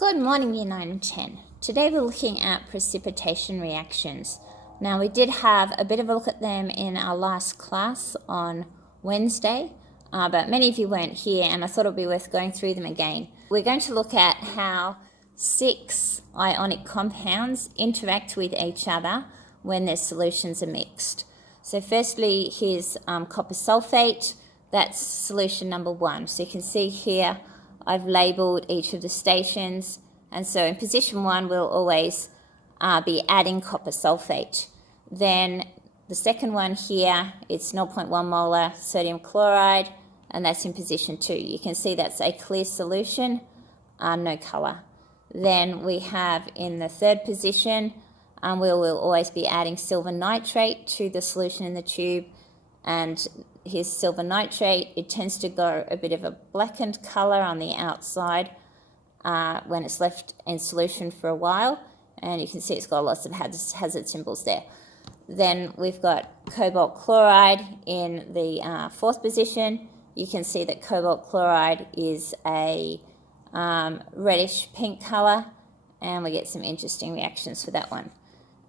Good morning, Year 9 and 10. Today we're looking at precipitation reactions. Now we did have a bit of a look at them in our last class on Wednesday, but many of you weren't here and I thought it would be worth going through them again. We're going to look at how 6 ionic compounds interact with each other when their solutions are mixed. So firstly, here's copper sulfate. That's solution number 1. So you can see here I've labelled each of the stations, and so in position 1 we'll always be adding copper sulfate. Then the second one here, it's 0.1 molar sodium chloride, and that's in position 2. You can see that's a clear solution, no colour. Then we have in the third position, we will always be adding silver nitrate to the solution in the tube, and here's silver nitrate. It tends to go a bit of a blackened colour on the outside when it's left in solution for a while, and you can see it's got lots of hazard symbols there. Then we've got cobalt chloride in the fourth position. You can see that cobalt chloride is a reddish pink colour, and we get some interesting reactions for that one.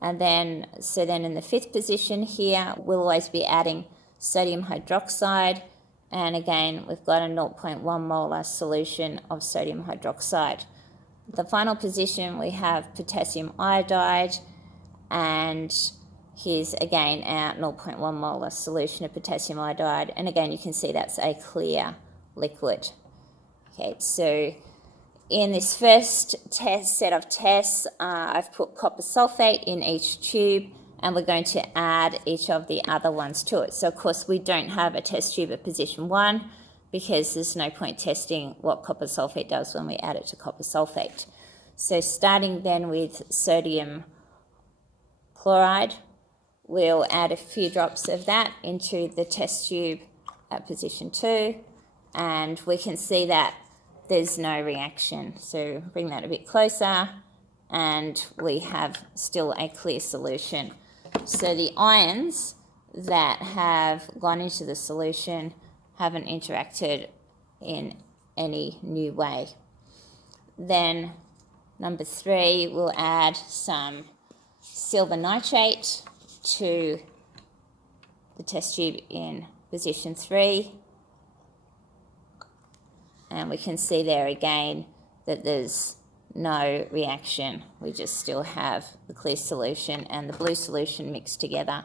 And then, so then in the fifth position here, we'll always be adding sodium hydroxide, and again we've got a 0.1 molar solution of sodium hydroxide. The final position we have potassium iodide, and here's again our 0.1 molar solution of potassium iodide, and again you can see that's a clear liquid. Okay, so in this first set of tests, I've put copper sulfate in each tube, and we're going to add each of the other ones to it. So of course we don't have a test tube at position 1 because there's no point testing what copper sulfate does when we add it to copper sulfate. So starting then with sodium chloride, we'll add a few drops of that into the test tube at position 2, and we can see that there's no reaction. So bring that a bit closer, and we have still a clear solution. So the ions that have gone into the solution haven't interacted in any new way. Then number 3, we'll add some silver nitrate to the test tube in position 3, and we can see there again that there's no reaction. We just still have the clear solution and the blue solution mixed together.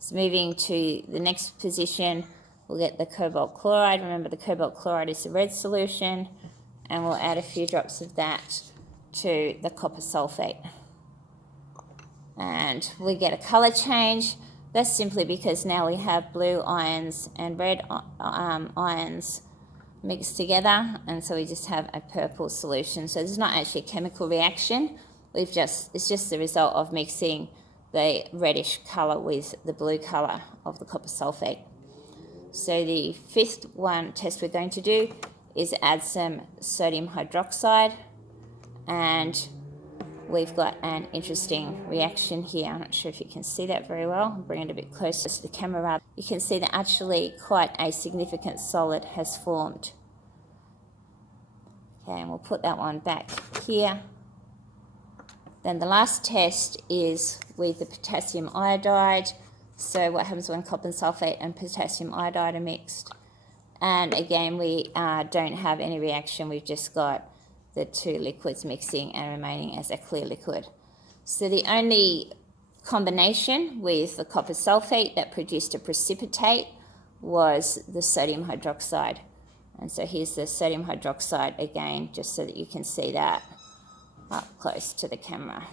So moving to the next position, we'll get the cobalt chloride. Remember, the cobalt chloride is the red solution, and we'll add a few drops of that to the copper sulfate. And we get a colour change. That's simply because now we have blue ions and red ions mixed together, and so we just have a purple solution. So there's not actually a chemical reaction. It's just the result of mixing the reddish colour with the blue colour of the copper sulfate. So the fifth test we're going to do is add some sodium hydroxide, and we've got an interesting reaction here. I'm not sure if you can see that very well. I'll bring it a bit closer to the camera. You can see that actually quite a significant solid has formed. Okay, and we'll put that one back here. Then the last test is with the potassium iodide. So what happens when copper sulfate and potassium iodide are mixed? And again, we don't have any reaction. We've just got the 2 liquids mixing and remaining as a clear liquid. So the only combination with the copper sulfate that produced a precipitate was the sodium hydroxide. And so here's the sodium hydroxide again, just so that you can see that up close to the camera.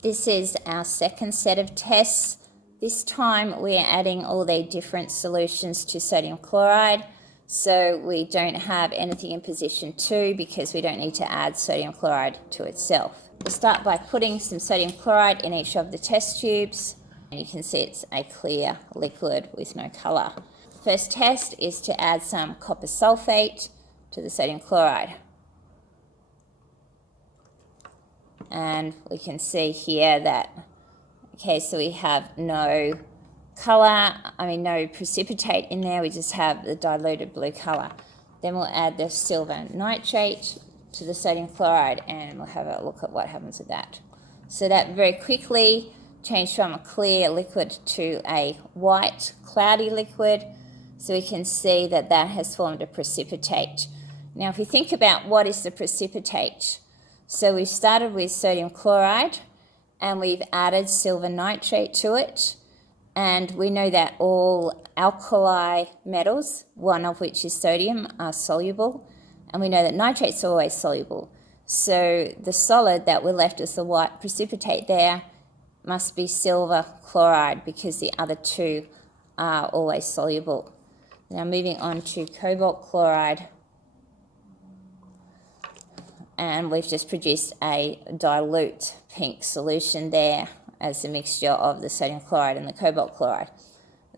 This is our second set of tests. This time we're adding all the different solutions to sodium chloride, so we don't have anything in position 2 because we don't need to add sodium chloride to itself. We'll start by putting some sodium chloride in each of the test tubes, and you can see it's a clear liquid with no colour. First test is to add some copper sulfate to the sodium chloride. And we can see here that, okay, so we have no colour, no precipitate in there, we just have the diluted blue colour. Then we'll add the silver nitrate to the sodium chloride, and we'll have a look at what happens with that. So that very quickly changed from a clear liquid to a white cloudy liquid. So we can see that that has formed a precipitate. Now if we think about what is the precipitate, so we started with sodium chloride and we've added silver nitrate to it, and we know that all alkali metals, one of which is sodium, are soluble, and we know that nitrates are always soluble. So the solid that we're left as the white precipitate there must be silver chloride, because the other two are always soluble. Now moving on to cobalt chloride, and we've just produced a dilute pink solution there as a mixture of the sodium chloride and the cobalt chloride.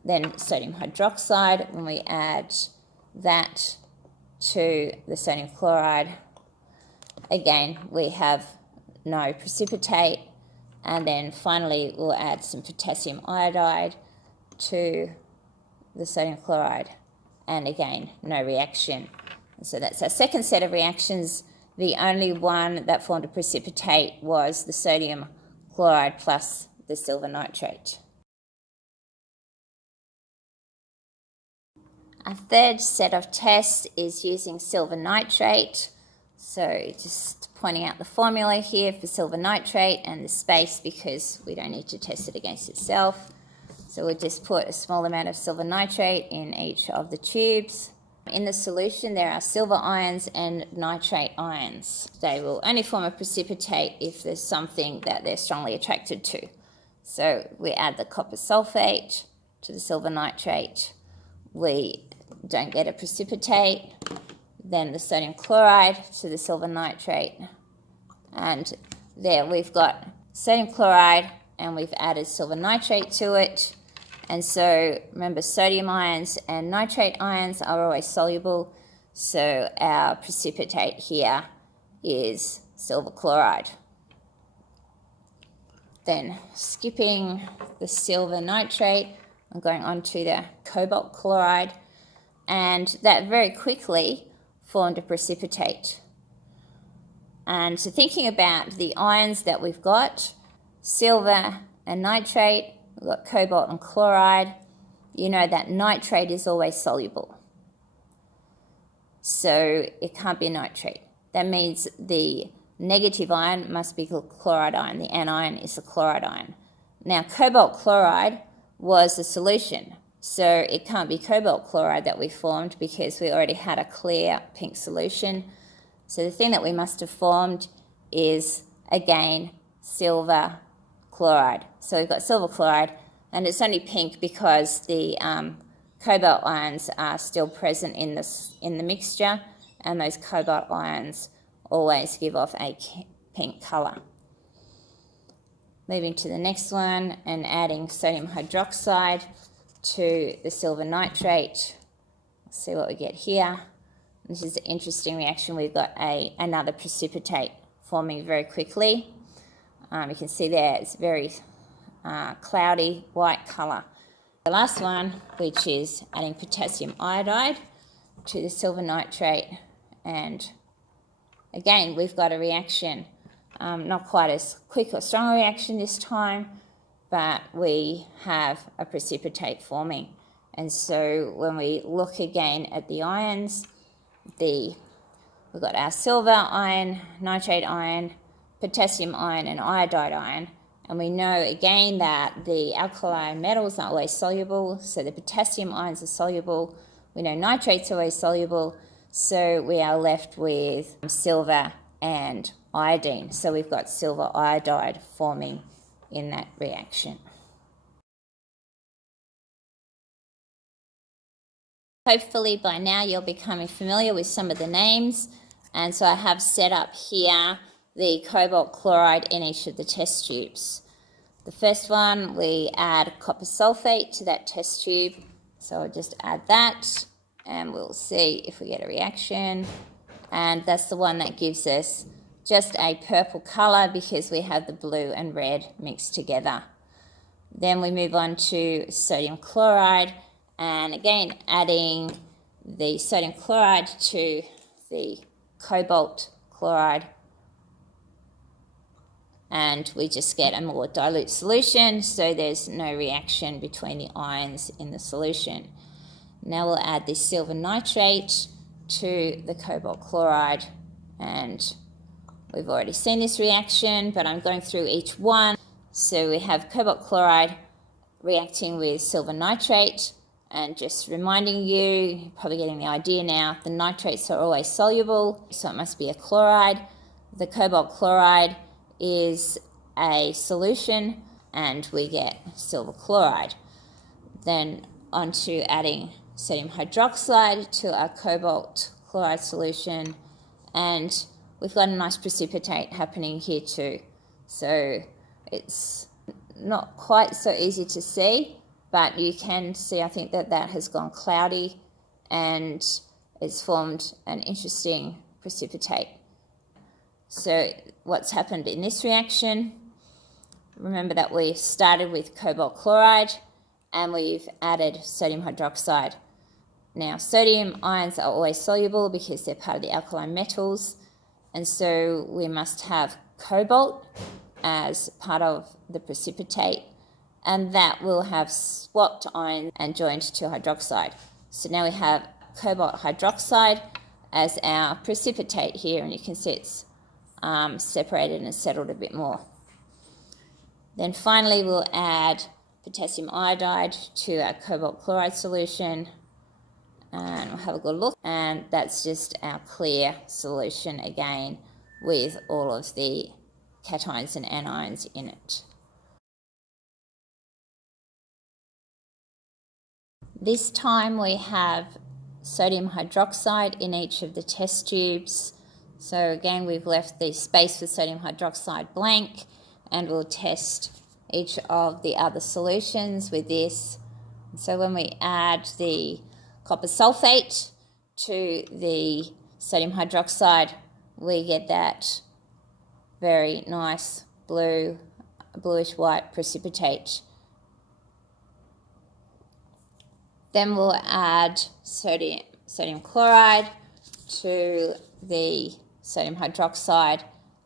Then sodium hydroxide, when we add that to the sodium chloride, again we have no precipitate. And then finally we'll add some potassium iodide to the sodium chloride, and again no reaction. So that's our second set of reactions. The only one that formed a precipitate was the sodium chloride plus the silver nitrate. Our third set of tests is using silver nitrate. So just pointing out the formula here for silver nitrate and the space, because we don't need to test it against itself. So we'll just put a small amount of silver nitrate in each of the tubes. In the solution there are silver ions and nitrate ions. They will only form a precipitate if there's something that they're strongly attracted to. So we add the copper sulfate to the silver nitrate. We don't get a precipitate. Then the sodium chloride to the silver nitrate. And there we've got sodium chloride and we've added silver nitrate to it. And so remember, sodium ions and nitrate ions are always soluble, so our precipitate here is silver chloride. Then skipping the silver nitrate, I'm going on to the cobalt chloride, and that very quickly formed a precipitate. And so thinking about the ions that we've got, silver and nitrate, we've got cobalt and chloride. You know that nitrate is always soluble, so it can't be a nitrate. That means the negative ion must be the chloride ion. The anion is the chloride ion. Now cobalt chloride was the solution, so it can't be cobalt chloride that we formed because we already had a clear pink solution. So the thing that we must have formed is, again, silver chloride. So we've got silver chloride, and it's only pink because the cobalt ions are still present in the mixture, and those cobalt ions always give off a pink colour. Moving to the next one and adding sodium hydroxide to the silver nitrate. Let's see what we get here. This is an interesting reaction. We've got another precipitate forming very quickly. You can see there it's very cloudy white colour. The last one, which is adding potassium iodide to the silver nitrate, and again we've got a reaction, not quite as quick or strong a reaction this time, but we have a precipitate forming. And so when we look again at the ions, we've got our silver ion, nitrate ion, potassium ion and iodide ion, and we know again that the alkali metals are always soluble, so the potassium ions are soluble. We know nitrates are always soluble, so we are left with silver and iodine. So we've got silver iodide forming in that reaction. Hopefully by now you're becoming familiar with some of the names, and so I have set up here the cobalt chloride in each of the test tubes. The first one, we add copper sulfate to that test tube, so I'll just add that and we'll see if we get a reaction, and that's the one that gives us just a purple colour because we have the blue and red mixed together. Then we move on to sodium chloride, and again adding the sodium chloride to the cobalt chloride, and we just get a more dilute solution, so there's no reaction between the ions in the solution. Now we'll add this silver nitrate to the cobalt chloride, and we've already seen this reaction, but I'm going through each one. So we have cobalt chloride reacting with silver nitrate, and just reminding you, you're probably getting the idea now, the nitrates are always soluble, so it must be a chloride. The cobalt chloride is a solution, and we get silver chloride. Then on to adding sodium hydroxide to our cobalt chloride solution, and we've got a nice precipitate happening here too. So it's not quite so easy to see, but you can see, I think, that has gone cloudy and it's formed an interesting precipitate. So what's happened in this reaction, remember that we started with cobalt chloride and we've added sodium hydroxide. Now, sodium ions are always soluble because they're part of the alkaline metals, and so we must have cobalt as part of the precipitate, and that will have swapped ions and joined to hydroxide. So now we have cobalt hydroxide as our precipitate here, and you can see it's separated and settled a bit more. Then finally we'll add potassium iodide to our cobalt chloride solution, and we'll have a good look, and that's just our clear solution again with all of the cations and anions in it. This time we have sodium hydroxide in each of the test tubes. So again, we've left the space for sodium hydroxide blank, and we'll test each of the other solutions with this. So when we add the copper sulfate to the sodium hydroxide, we get that very nice bluish white precipitate. Then we'll add sodium chloride to the sodium hydroxide,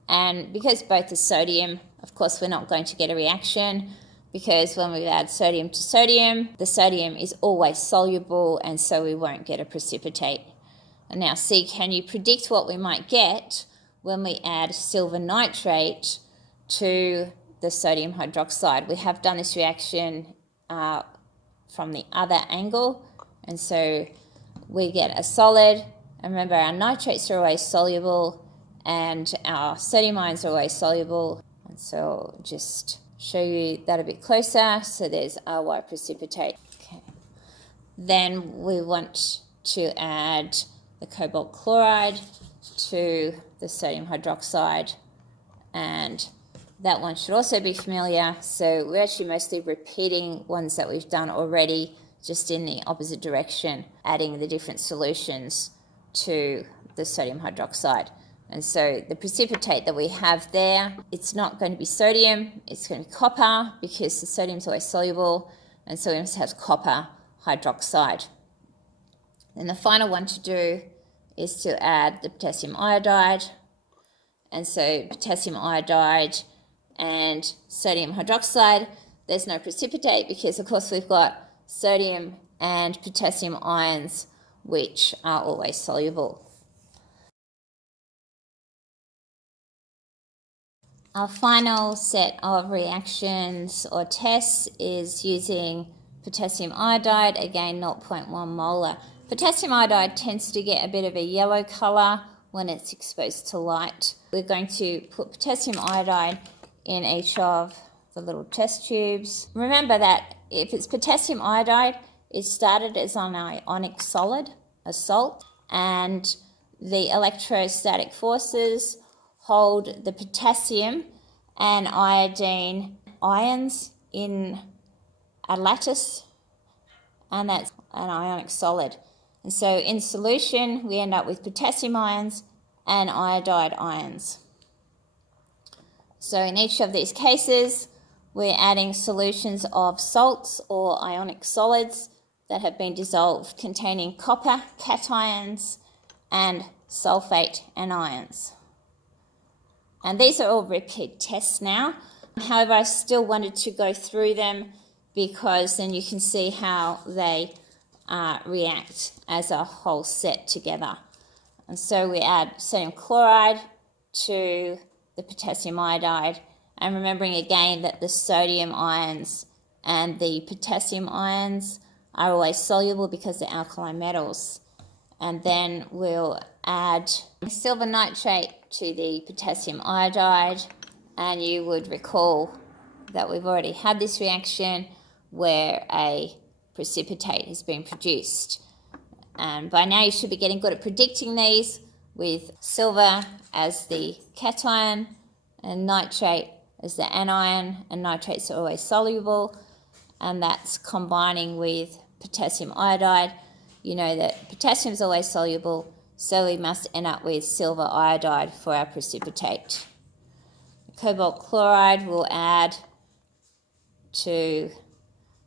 and because both are sodium, of course we're not going to get a reaction, because when we add sodium to sodium, the sodium is always soluble, and so we won't get a precipitate. And now see, can you predict what we might get when we add silver nitrate to the sodium hydroxide? We have done this reaction from the other angle, and so we get a solid. And remember, our nitrates are always soluble and our sodium ions are always soluble, and so I'll just show you that a bit closer. So there's our white precipitate. Okay. Then we want to add the cobalt chloride to the sodium hydroxide, and that one should also be familiar. So we're actually mostly repeating ones that we've done already, just in the opposite direction, adding the different solutions to the sodium hydroxide. And so the precipitate that we have there, it's not going to be sodium, it's going to be copper, because the sodium's always soluble, and so we must have copper hydroxide. And the final one to do is to add the potassium iodide. And so potassium iodide and sodium hydroxide, there's no precipitate because of course we've got sodium and potassium ions which are always soluble. Our final set of reactions or tests is using potassium iodide, again 0.1 molar. Potassium iodide tends to get a bit of a yellow colour when it's exposed to light. We're going to put potassium iodide in each of the little test tubes. Remember that if it's potassium iodide, it started as an ionic solid, a salt, and the electrostatic forces hold the potassium and iodine ions in a lattice, and that's an ionic solid. And so in solution, we end up with potassium ions and iodide ions. So in each of these cases, we're adding solutions of salts or ionic solids that have been dissolved containing copper cations and sulfate anions. And these are all repeat tests now. However, I still wanted to go through them because then you can see how they react as a whole set together. And so we add sodium chloride to the potassium iodide, and remembering again that the sodium ions and the potassium ions are always soluble because they're alkali metals. And then we'll add silver nitrate to the potassium iodide, and you would recall that we've already had this reaction where a precipitate has been produced. And by now you should be getting good at predicting these, with silver as the cation and nitrate as the anion, and nitrates are always soluble, and that's combining with potassium iodide. You know that potassium is always soluble, so we must end up with silver iodide for our precipitate. Cobalt chloride will add to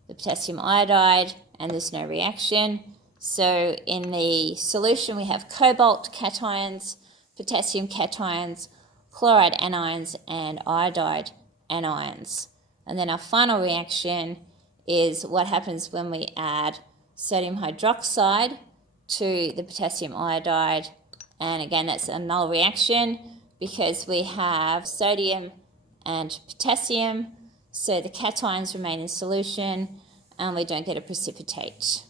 the potassium iodide, and there's no reaction. So in the solution we have cobalt cations, potassium cations, chloride anions, and iodide anions. And then our final reaction is what happens when we add sodium hydroxide to the potassium iodide. And again, that's a null reaction because we have sodium and potassium, so the cations remain in solution and we don't get a precipitate.